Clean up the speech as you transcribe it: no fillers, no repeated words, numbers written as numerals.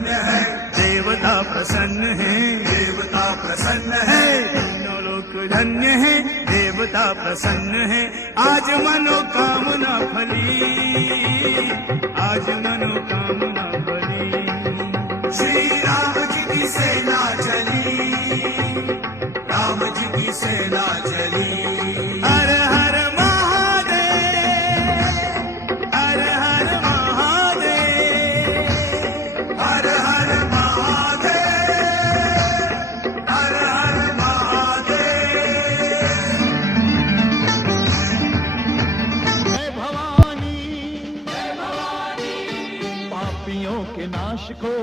धन्य है, देवता प्रसन्न है, देवता प्रसन्न है, तीनों लोक धन्य है, देवता प्रसन्न है। आज मनोकामना फली, आज मनोकामना फली। श्री राम जी की सेना चली, राम जी की सेना चली। हर हर महादेव, हर हर महादेव, हर हर महादेव, हर हर महादेव। जय भवानी, जय भवानी, पापियों के नाश को